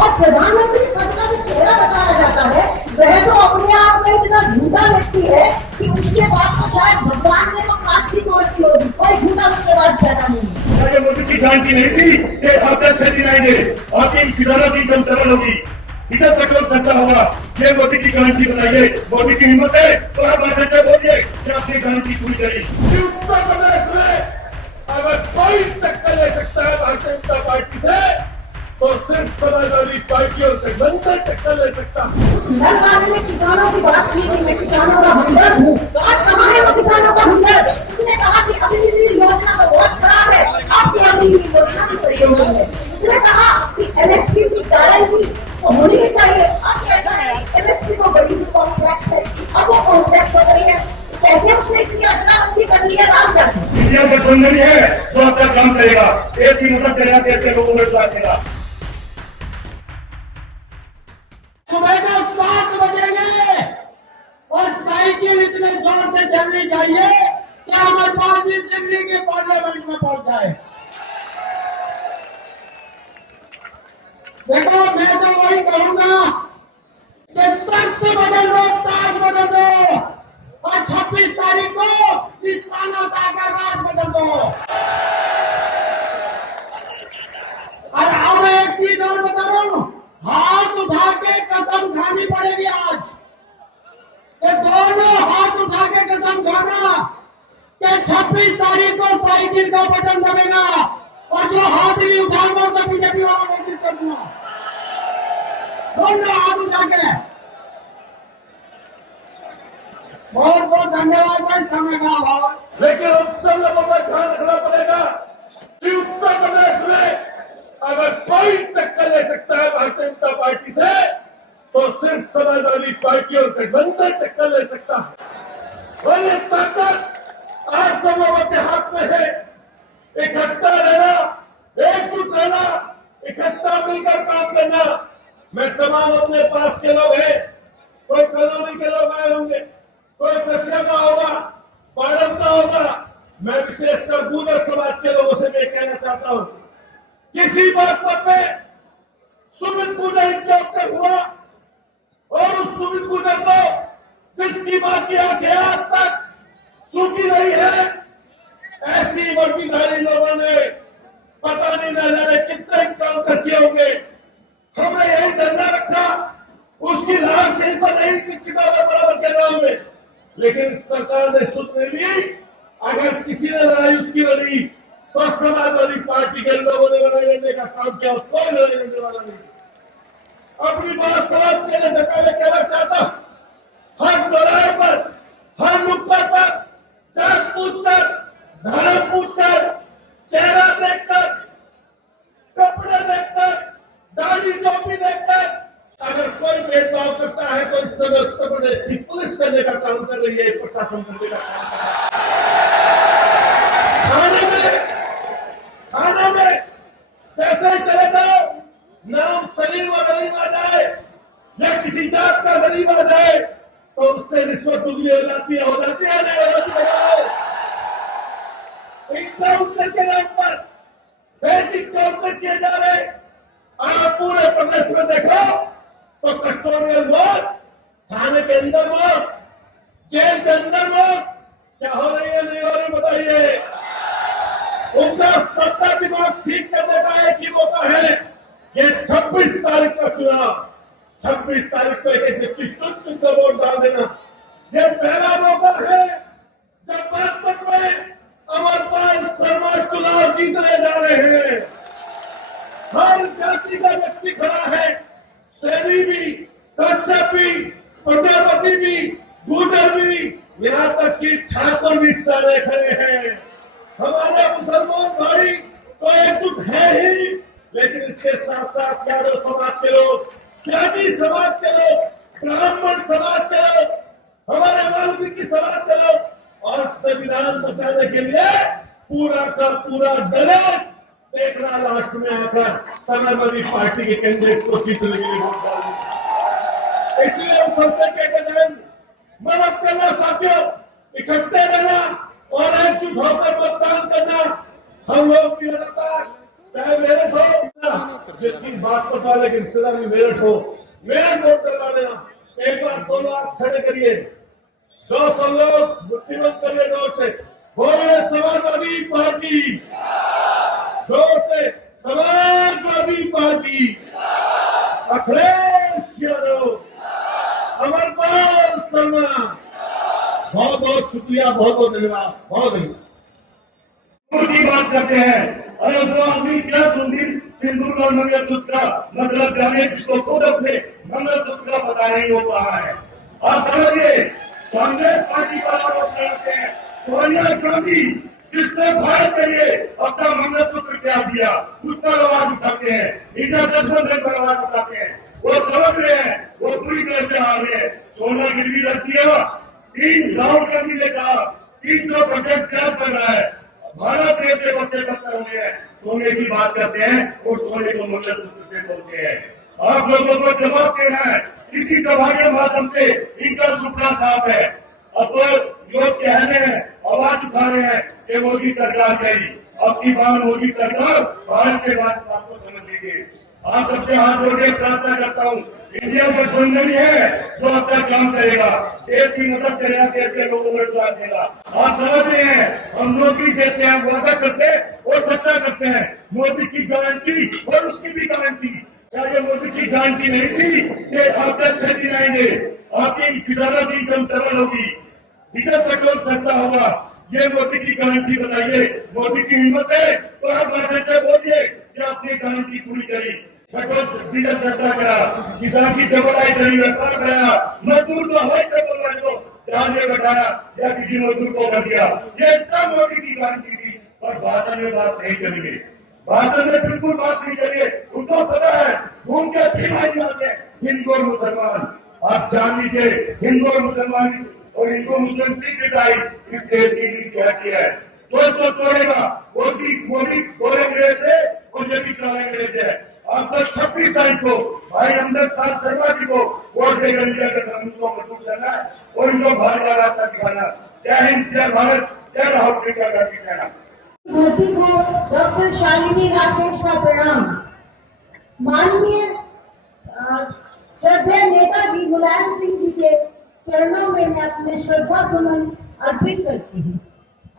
और प्रधानमंत्री पद का जो चेहरा बताया जाता है वह तो अपने आप में इतना झूठा व्यक्ति है कि उसके बाद तो शायद भगवान ने तो कास्ट की तोड़ की होगी, कोई झूठा उसके बाद पैदा नहीं। अरे मोदी की गारंटी नहीं थी कि आपका खेती लाएंगे, आपके किसानों की एकदम तरल होगी, इधर पेट्रोल सस्ता होगा। ये मोदी की गारंटी बनाइए, मोदी की हिम्मत है तो आप ऐसे बोलिए कि आपकी गारंटी पूरी करेगी। उत्तर प्रदेश में अगर कोई टक्कर ले सकता है भारतीय जनता पार्टी से तो सिर्फ समाजवादी पार्टी और गठबंधन टक्कर ले सकता है। ने किसानों की बात की कि मैं किसानों का हमदर्द हूँ, आज कहाँ है वो किसानों का हमदर्द? उसने कहा कि अभी योजना तो बहुत खराब है, आपकी अभी योजना भी सही नहीं है। उसने कहा कि एमएसपी की गारंटी तो होनी ही चाहिए। अब क्या है, एमएसपी तो बड़ी कॉम्प्लेक्स है, अब वो कॉम्प्लेक्स हो गई है, कैसे उसने इतनी अदलाबंदी कर ली है? राम जाने। इंडिया गठबंधन है जो आपका काम करेगा, एक की मदद करेगा, कैसे लोगों में देगा। सुबह को 7 बजेंगे और साइकिल इतने जोर से चलनी चाहिए कि हमारे पार्टी दिल्ली के पार्लियामेंट में पहुंच जाए। देखो, मैं तो वही कहूंगा कि तख्त बदल दो, ताज बदल दो और 26 तारीख को इस तानाशाह का राज बदल दो। और अब एक चीज और बता रहा हूं, हाथ उठा के कसम खानी पड़ेगी आज, कि दोनों हाथ उठा के कसम खाना कि 26 तारीख को साइकिल का बटन दबेगा और जो हाथ नहीं उठाऊंगा उसे बीजेपी वाला वोटिंग कर दूंगा। दोनों हाथ उठा के। बहुत बहुत धन्यवाद भाई, समय का अभाव है। लेकिन हम सब लोगों का ध्यान रखना पड़ेगा कि उत्तर प्रदेश में अगर कोई टक्कर ले सकता है भारतीय जनता पार्टी से तो सिर्फ समाजवादी पार्टी और गठबंधन टक्कर ले सकता है। और ये ताकत आप सब लोगों के हाथ में है। इकट्ठा रहना, एकजुट रहना, इकट्ठा मिलकर काम करना। मैं तमाम अपने पास के लोग हैं, कोई कॉलोनी के लोग आए होंगे, कोई कस्बे का होगा, पाड़म का होगा। मैं विशेषकर गुर्जर समाज के लोगों से मैं कहना चाहता हूँ, किसी बात पर सुमित गुर्जर इंटरप्टर हुआ और उस सुमित गुर्जर को जिसकी बात की आंखें आज तक सूखी रही है, ऐसी वर्दीधारी लोगों ने पता नहीं न जाने कितने काउंटर किए होंगे। हमने यही धरना रखा, उसकी लाश से पर नहीं किताबें बराबर के नाम में, लेकिन सरकार ने सुन नहीं ली। अगर किसी ने लड़ाई उसकी लड़ी तो समाजवादी पार्टी के लोगों ने लड़ाई लड़ने का काम किया, कोई लड़ाई लड़ने वाला नहीं। अपनी बात समाप्त करने से पहले कहना चाहता हूं, हर चौराहे पर, हर नुक्कड़ पर जात पूछकर, धर्म पूछकर, चेहरा देखकर, कपड़े देखकर, दाढ़ी टोपी देखकर अगर कोई भेदभाव करता है तो इस समय उत्तर प्रदेश की पुलिस करने का काम कर रही है, प्रशासन करने का काम कर रहा है। थाने में जैसे ही चले जाओ, नाम सलीम और गरीब आ जाए या किसी जात का गरीब आ जाए तो उससे रिश्वत दुगनी हो जाती है, नहीं हो जाती है। इनकाउंटर के नाम पर फेक इनकाउंटर किए जा रहे। आप पूरे प्रदेश में देखो तो कस्टोडियल मौत, थाने के अंदर मौत, जेल के अंदर मौत, क्या हो रही है नहीं हो रही बताइए। उनका सबका दिमाग ठीक करने का एक ही मौका है, ये 26 तारीख का चुनाव। 26 तारीख को एक व्यक्ति चुन चुनकर वोट डाल देना, ये पहला मौका है जब बागपत में अमरपाल शर्मा चुनाव जीतने जा रहे हैं। हर जाति का व्यक्ति खड़ा है, सैनी भी, कश्यप भी, प्रजापति भी, गुर्जर भी, यहाँ तक कि ठाकुर भी सारे खड़े हैं। हमारे मुसलमान भाई तो एकजुट है ही, लेकिन इसके साथ साथ यादव समाज के लोग, त्यागी समाज के लोग, ब्राह्मण समाज के लोग, हमारे वाल्मीकि समाज के लोग और संविधान बचाने के लिए पूरा का पूरा दलित देखना लास्ट में आकर समाजवादी पार्टी के कैंडिडेट को जीतने के लिए वोट डालेंगे। इसलिए हम सबसे कहते हैं, मदद करना साथियों, इकट्ठे रहना और एकजुट होकर मतदान करना। हम लोग भी लगातार चाहे मेरठ हो, जिसकी बागपत वाले की रिश्तेदारी मेरठ हो, मेरठ वोट करवा देना। एक बार दोनों आप खड़े करिए, जो सब लोग बुद्धिमत कर ले जोर से बोले समाजवादी पार्टी, जोर से समाजवादी पार्टी, अखिलेश यादव, अमरपाल शर्मा। बहुत बहुत शुक्रिया, बहुत बहुत धन्यवाद, बहुत धन्यवाद। की बात करते हैं, अरे वो आदमी क्या सिंदूर और मंगलसूत्र का मतलब जाने, जिसको खुद अपने मंगलसूत्र का पता नहीं हो रहा है। और समझिए, कांग्रेस पार्टी का आरोप करते हैं सोनिया गांधी, जिसने भारत के लिए अपना मंगलसूत्र त्याग दिया, उस पर आवाज उठाते हैं, इंदिरा गठबंधन पर आवाज उठाते हैं। वो समझ रहे हैं, वो पूरी तरह से हार रहे हैं। सोना गिरवी रख दिया, राहुल गांधी ने कहा 300% क्या कर रहा है, भारत देश से बच्चे बदतर हुए हैं। सोने की बात करते हैं और सोने को मंगलसूत्र से बोलते हैं। आप लोगों को जवाब देना है, इसी सभा के माध्यम से इनका सुपना साफ है। अब लोग कह रहे हैं, आवाज उठा रहे हैं कि मोदी सरकार गई, अब की बार मोदी सरकार भारत से बात को समझ लीजिए। आप सबसे हाथ जोड़ के प्रार्थना करता हूँ, इंडिया गठबंधन है जो अपना काम करेगा, देश की मदद करेगा, देश के लोगों को रोजगार देगा। आप समझ रहे हैं, हम नौकरी देते हैं, वादा करते हैं और सच्चा करते हैं। मोदी की गारंटी और उसकी भी गारंटी, क्या ये मोदी की गारंटी नहीं थी कि आपका क्षति आएंगे, आपकी किसानों की इनकम डबल होगी, डीजल पेट्रोल सस्ता होगा? ये मोदी की गारंटी बताइए। मोदी की हिम्मत है तो आप सच्चा बोलिए कि आपने गारंटी पूरी करी, पेट्रोल डीजल सस्ता करा, किसान की डबल आई करी, व्यापार कराया, मजदूर को हवाई चप्पल को जहाज में बैठाया या किसी मजदूर को कर दिया। ये सब मोदी की गारंटी थी, और भाषण में बात नहीं करेंगे, भाषण में बिल्कुल बात नहीं करिए। उनको पता है घूम के फिर आएंगे हिंदू और मुसलमान। आप जान लीजिए, हिंदू और मुसलमान और हिंदू मुस्लिम सिख ईसाई इस देश की नीति क्या की है। जो इसको तोड़ेगा वो भी गोरे अंग्रेज थे और ये भी काले अंग्रेज है। आपको 26 तारीख को भाई हमदर्द खान शर्मा जी को वोट देकर इंडिया के कानून को मजबूत करना है और इनको भारत का रास्ता दिखाना। जय हिंद, जय भारत, जय राहुल गांधी कहना। धरती को डॉक्टर शालिनी राकेश का प्रणाम। माननीय श्रद्धेय नेताजी मुलायम सिंह जी के चरणों में मैं अपने श्रद्धा सुमन अर्पित करती हूँ।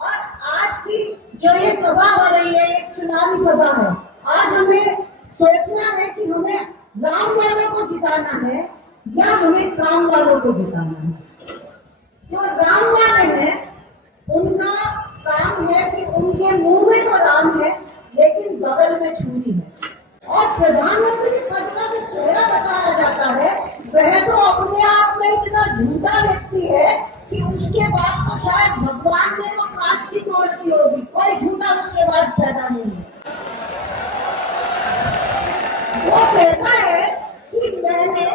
और आज की जो ये सभा हो रही है, एक चुनावी सभा है। आज हमें सोचना है कि हमें राम वालों को जिताना है या हमें काम वालों को जिताना है। जो राम वाले हैं उनका काम है कि उनके मुंह में तो राम है लेकिन बगल में छुरी है। और प्रधानमंत्री पद का जो चेहरा बताया जाता है वह तो अपने आप में इतना झूठा व्यक्ति है कि उसके बाद तो शायद भगवान ने वो कांच की तोड़ दी होगी, कोई झूठा उसके बाद पैदा नहीं है। वो कहता है कि मैंने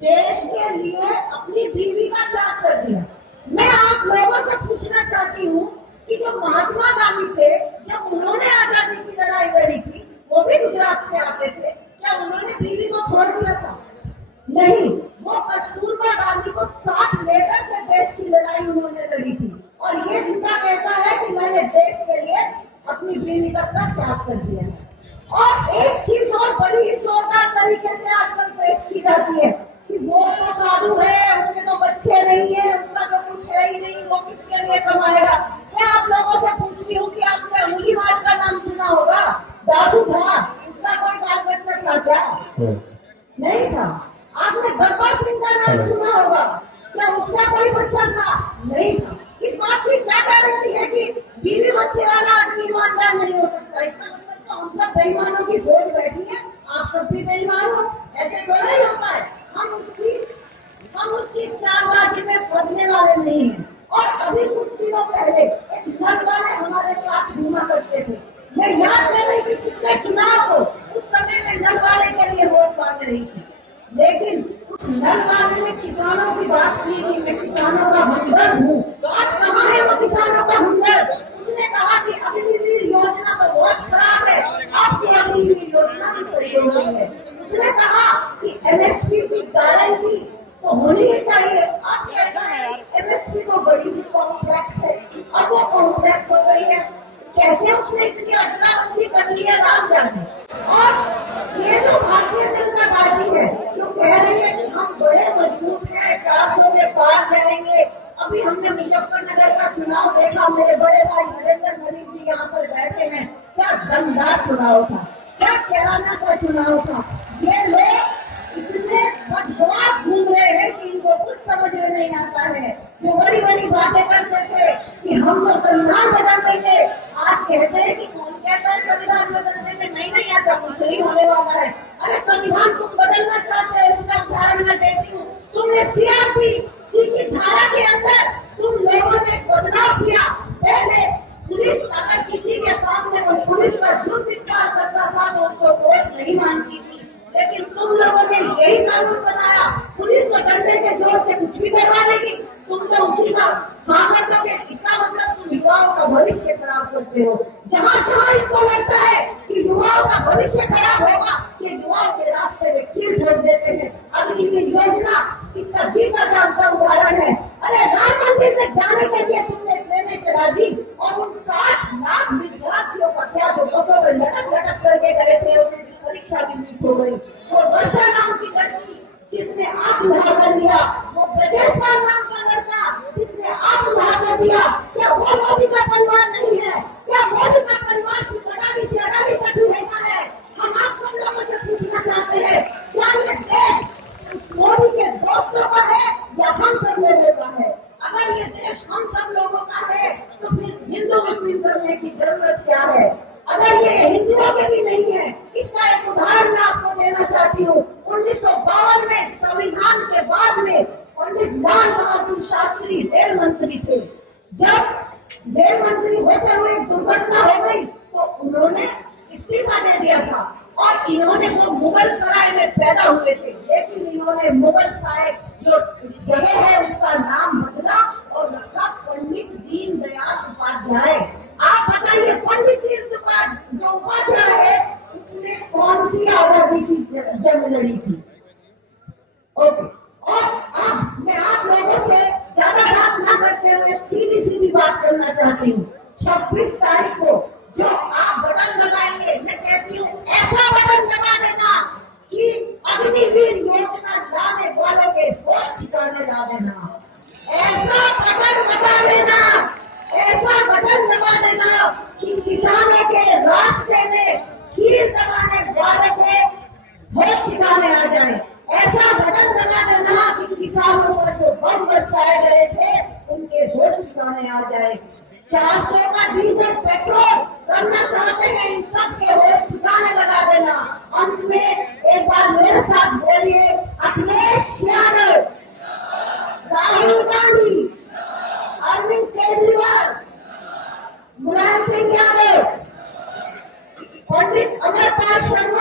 देश के लिए अपनी बीवी का त्याग कर दिया। मैं आप लोगों से पूछना चाहती हूँ कि जो महात्मा गांधी थे, जब उन्होंने आजादी की लड़ाई लड़ी थी, वो भी गुजरात से आते थे, क्या उन्होंने बीवी को छोड़ दिया था? नहीं, वो कस्तूरबा गांधी को साथ लेकर के देश की लड़ाई उन्होंने लड़ी थी। और ये झूठा कहता है कि मैंने देश के लिए अपनी बीवी का त्याग कर दिया। और एक चीज और बड़ी ही जोरदार तरीके से आजकल पेश की जाती है कि वो तो साधु है, उसके तो बच्चे नहीं है, उसका तो कुछ है ही नहीं, वो किसके लिए कमाएगा। मैं आप लोगों से पूछती हूँ कि आपने अंगुलीमाल का नाम सुना होगा, दादू था, उसका कोई बाल बच्चा था क्या? नहीं था। आपने गब्बर सिंह का नाम सुना होगा, क्या उसका कोई बच्चा था? नहीं था। इस बात की क्या गारंटी है कि बीवी बच्चे वाला आदमी ईमानदार नहीं हो सकता? इसका मतलब तो हम सब बेईमानों की फौज बैठी है, आप सब भी बेईमान हो, ऐसे थोड़ा ही होता है। हम उसकी चालबाजी में फंसने वाले नहीं हैं। और अभी कुछ दिनों पहले एक नल वाले हमारे साथ घूमा करते थे। मैं याद कर रही थी पिछले चुनाव को, उस समय में नल वाले के लिए वोट मांग रही थी, लेकिन उस नल वाले ने किसानों की बात की कि मैं किसानों का हमदर्द हूँ। तो आज कहाँ है वो किसानों का हमदर्द? उसने कहा कि अग्निवीर योजना तो बहुत खराब है, आपकी अग्निवीर योजना भी सही हो गई है। उसने कहा कि एमएसपी की गारंटी तो होनी ही चाहिए। आप कहते हैं एमएसपी तो बड़ी ही कॉम्प्लेक्स है, अब वो कॉम्प्लेक्स हो गई है। कैसे उसने इतनी अदला बदली कर ली है, राम जाने। सरकार में। और ये जो भारतीय जनता पार्टी है जो कह रही है कि हम बड़े मजबूत हैं, 400 के पास जाएंगे। अभी हमने मुजफ्फरनगर का चुनाव देखा, मेरे बड़े भाई नरेंद्र मोदी जी यहाँ पर बैठे हैं, क्या दमदार चुनाव था, क्या कैराना का चुनाव था। ये लोग इतने बदमाश घूम रहे हैं कि इनको कुछ समझ में नहीं आता है। जो बड़ी बड़ी बातें करते थे कि हम तो संविधान बदल देंगे, आज कहते हैं कि कौन कहता है संविधान बदल देंगे, नहीं नहीं ऐसा कुछ नहीं होने वाला है। अरे संविधान तुम बदलना चाहते हो, उसका उदाहरण मैं देती हूँ। तुमने सीआरपीसी की धारा के अंदर तुम लोगों ने बदलाव किया। पहले पुलिस अगर किसी के सामने वो पुलिस का दुर्व्यवहार करता था तो उसको कोर्ट नहीं मानती थी, लेकिन तुम लोगों ने यही कानून बनाया, पुलिस को डंडे के जोर से कुछ भी करवा लेगी, तुम तो उसी का हाँ कर दोगे। इसका मतलब तुम युवाओं का भविष्य खराब करते हो। जहाँ जहाँ इनको लगता है कि युवाओं का भविष्य खराब होगा, ये युवाओं के रास्ते में कील ठोक देते हैं। अगली की योजना इसका जीता जागता उदाहरण है। अरे राम मंदिर में जाने के लिए तुमने ट्रेनें चला दी और उन 60 लाख विद्यार्थियों का क्या जो बसों में लटक लटक करके गए थे, उनकी परीक्षा भी लीक हो गई। वो वर्षा नाम की लड़की जिसने आत्मदाह कर लिया, वो ब्रजेश पाल नाम का लड़का जिसने आत्मदाह कर दिया, क्या वो मोदी का परिवार नहीं है? क्या मोदी का परिवार सिर्फ अडानी से अडानी तक ही रहता है? हम आप सब लोगों से पूछना चाहते हैं, क्या ये देश मोदी के दोस्तों का है या हम सब लोगों का है? अगर ये देश हम सब लोगों का है तो फिर हिंदू मुस्लिम करने की जरूरत क्या है? अगर ये हिंदुओं के भी नहीं है, इसका एक उदाहरण मैं आपको देना चाहती हूँ। 1952 में संविधान के बाद में पंडित लाल बहादुर शास्त्री रेल मंत्री थे। जब रेल मंत्री होते हुए दुर्घटना हो गई तो उन्होंने इस्तीफा दे दिया था और इन्होंने वो मुगल सराय में पैदा हुए थे, लेकिन इन्होंने मुगल सराय जो जगह है उसका नाम बदला और रखा पंडित दीनदयाल उपाध्याय। आप बताइए, पंडित दीनदयाल जो उपाध्याय है उसने कौन सी आजादी की जंग लड़ी थी? ओके, और अब मैं आप लोगों से ज्यादा बात न करते हुए सीधी सीधी बात करना चाहती हूँ। 26 तारीख को जो आप बटन दबाएंगे, मैं कहती हूँ ऐसा बटन दबा देना कि अग्निवीर योजना लाने वालों के होश ठिकाने ला देना। ऐसा बटन बता देना, ऐसा बटन दबा देना कि किसानों के रास्ते में कील दबाने वालों के होश ठिकाने आ जाए। ऐसा बटन दबा देना कि किसानों पर जो बम बरसाए गए थे उनके होश ठिकाने आ जाए। 400 का डीजल पेट्रोल करना चाहते हैं, इन सब के होश ठिकाने लगा देना। अंत में एक बार मेरे साथ बोलिए, अखिलेश यादव, राहुल गांधी, अरविंद केजरीवाल, मुलायम सिंह यादव, पंडित अमरपाल शर्मा